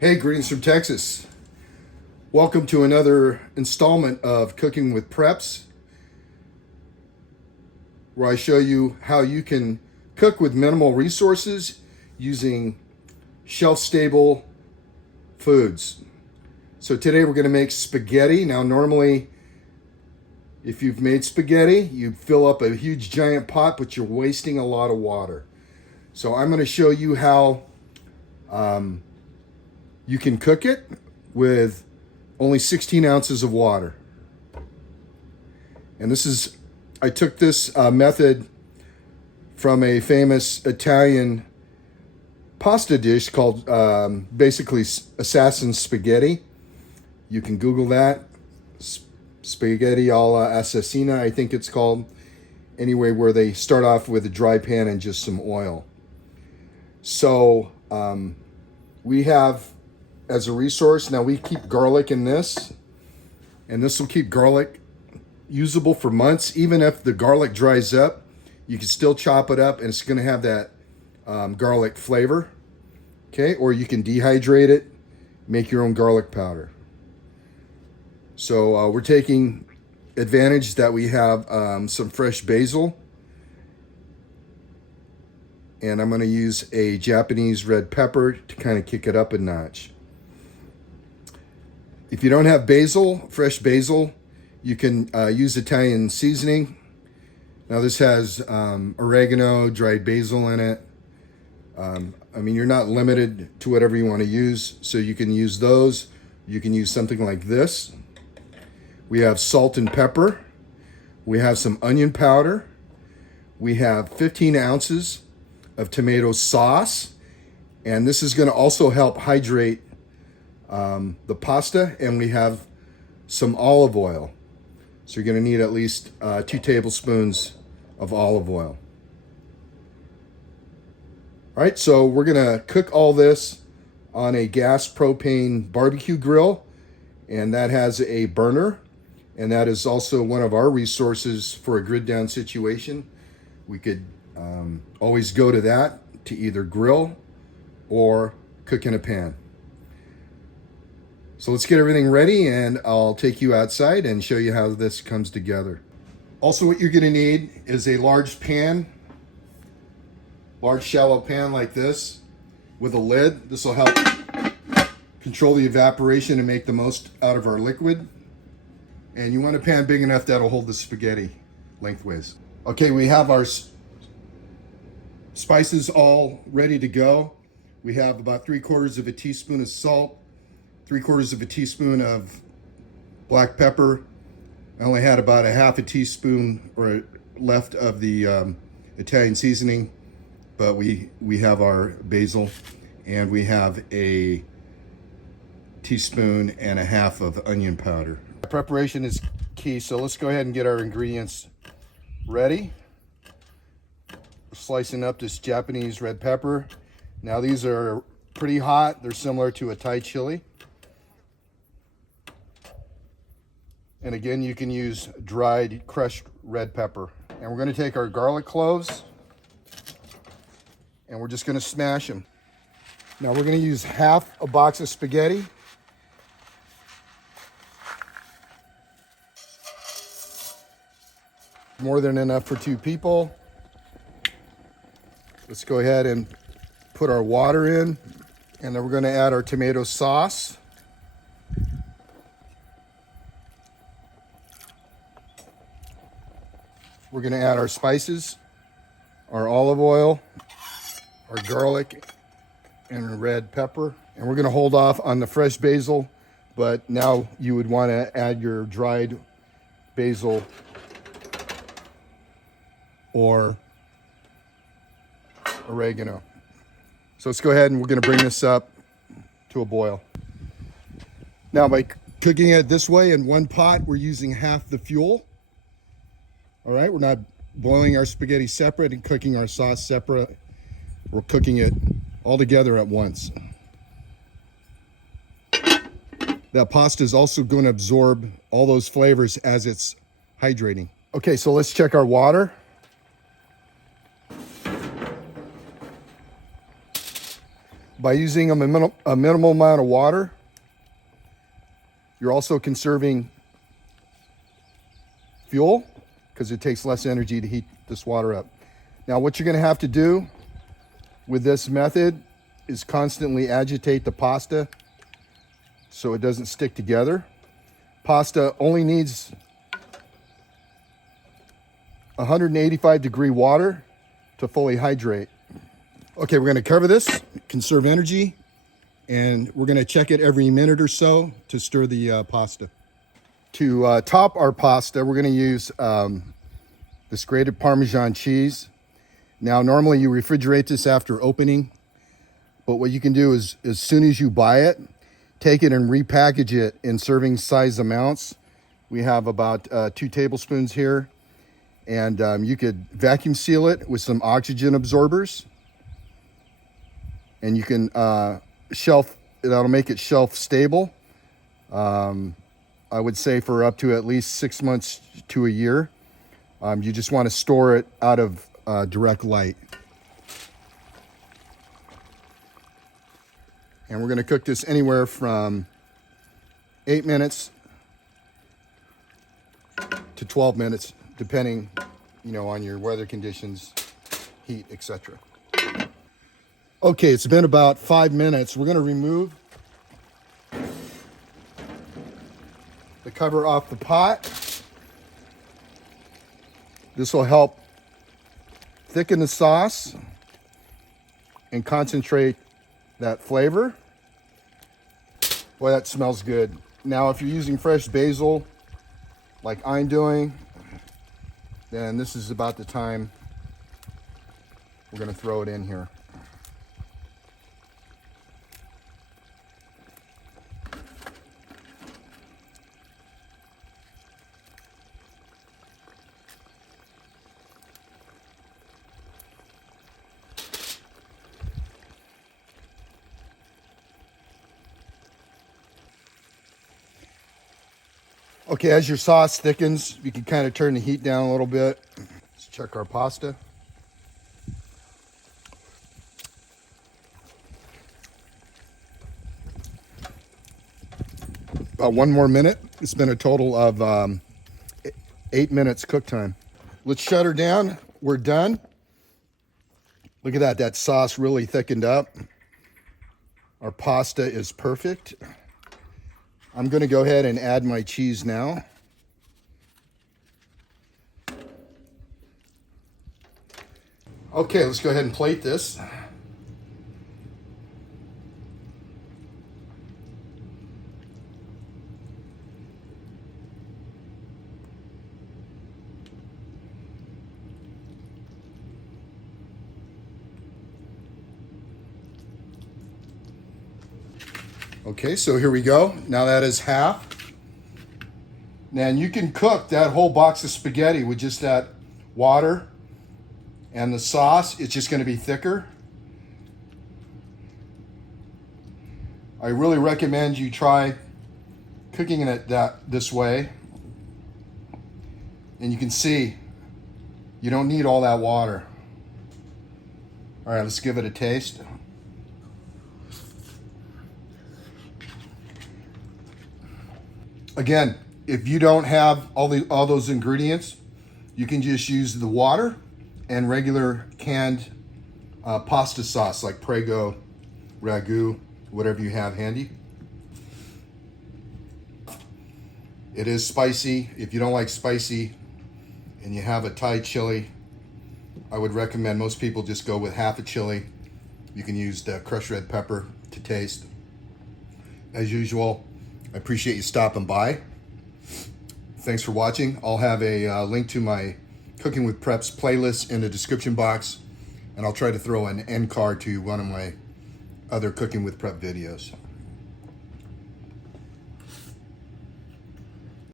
Hey, greetings from Texas. Welcome to another installment of Cooking with Preps, where I show you how you can cook with minimal resources using shelf-stable foods. So today we're going to make spaghetti. Now normally, if you've made spaghetti, you fill up a huge giant pot, but you're wasting a lot of water. So I'm going to show you how you can cook it with only 16 ounces of water. And I took this method from a famous Italian pasta dish called basically assassin spaghetti. You can Google that. Spaghetti alla assassina, I think it's called. Anyway, where they start off with a dry pan and just some oil. So we have, as a resource, now we keep garlic in this, and this will keep garlic usable for months. Even if the garlic dries up, you can still chop it up and it's going to have that garlic flavor. Okay, or you can dehydrate it, make your own garlic powder. So we're taking advantage that we have some fresh basil, and I'm going to use a Japanese red pepper to kind of kick it up a notch. If you don't have basil, fresh basil, you can use Italian seasoning. Now this has oregano, dried basil in it. I mean, you're not limited to whatever you want to use, so you can use those. You can use something like this. We have salt and pepper. We have some onion powder. We have 15 ounces of tomato sauce. And this is going to also help hydrate the pasta, and we have some olive oil. So you're going to need at least 2 tablespoons of olive oil. All right, so we're going to cook all this on a gas propane barbecue grill, and that has a burner, and that is also one of our resources for a grid down situation. We could always go to that to either grill or cook in a pan. So let's get everything ready, and I'll take you outside and show you how this comes together. Also, what you're going to need is a large pan, large shallow pan like this with a lid. This will help control the evaporation and make the most out of our liquid. And you want a pan big enough that'll hold the spaghetti lengthways. Okay, we have our spices all ready to go. We have about 3/4 of a teaspoon of salt, 3/4 of a teaspoon of black pepper. I only had about a half a teaspoon or left of the Italian seasoning, but we have our basil, and we have a teaspoon and a half of onion powder. Preparation is key, so let's go ahead and get our ingredients ready. Slicing up this Japanese red pepper. Now these are pretty hot. They're similar to a Thai chili. And again, you can use dried, crushed red pepper. And we're going to take our garlic cloves, and we're just going to smash them. Now we're going to use half a box of spaghetti. More than enough for 2 people. Let's go ahead and put our water in, and then we're going to add our tomato sauce. We're going to add our spices, our olive oil, our garlic, and red pepper. And we're going to hold off on the fresh basil, but now you would want to add your dried basil or oregano. So let's go ahead, and we're going to bring this up to a boil. Now, by cooking it this way in one pot, we're using half the fuel. All right, we're not boiling our spaghetti separate and cooking our sauce separate. We're cooking it all together at once. That pasta is also going to absorb all those flavors as it's hydrating. Okay, so let's check our water. By using a minimal amount of water, you're also conserving fuel because it takes less energy to heat this water up. Now, what you're going to have to do with this method is constantly agitate the pasta so it doesn't stick together. Pasta only needs 185-degree water to fully hydrate. Okay, we're going to cover this, conserve energy, and we're going to check it every minute or so to stir the pasta. To top our pasta, we're going to use this grated Parmesan cheese. Now, normally you refrigerate this after opening, but what you can do is as soon as you buy it, take it and repackage it in serving size amounts. We have about 2 tablespoons here, and you could vacuum seal it with some oxygen absorbers, and you can that'll make it shelf stable. I would say for up to at least 6 months to a year. You just want to store it out of direct light. And we're going to cook this anywhere from 8 minutes to 12 minutes, depending, on your weather conditions, heat, etc. Okay, it's been about 5 minutes. We're going to remove the cover off the pot. This will help thicken the sauce and concentrate that flavor. Boy, that smells good. Now, if you're using fresh basil, like I'm doing, then this is about the time we're going to throw it in here. Okay, as your sauce thickens, you can kind of turn the heat down a little bit. Let's check our pasta. About 1 more minute. It's been a total of 8 minutes cook time. Let's shut her down. We're done. Look at that. That sauce really thickened up. Our pasta is perfect. I'm going to go ahead and add my cheese now. Okay, let's go ahead and plate this. Okay, so here we go. Now that is half. Now you can cook that whole box of spaghetti with just that water and the sauce. It's just going to be thicker. I really recommend you try cooking it this way. And you can see you don't need all that water. All right, let's give it a taste. Again, if you don't have all those ingredients, you can just use the water and regular canned pasta sauce like Prego, ragu, whatever you have handy. It is spicy. If you don't like spicy and you have a Thai chili, I would recommend most people just go with half a chili. You can use the crushed red pepper to taste. As usual, I appreciate you stopping by. Thanks for watching. I'll have a link to my Cooking with Preps playlist in the description box, and I'll try to throw an end card to one of my other Cooking with Prep videos.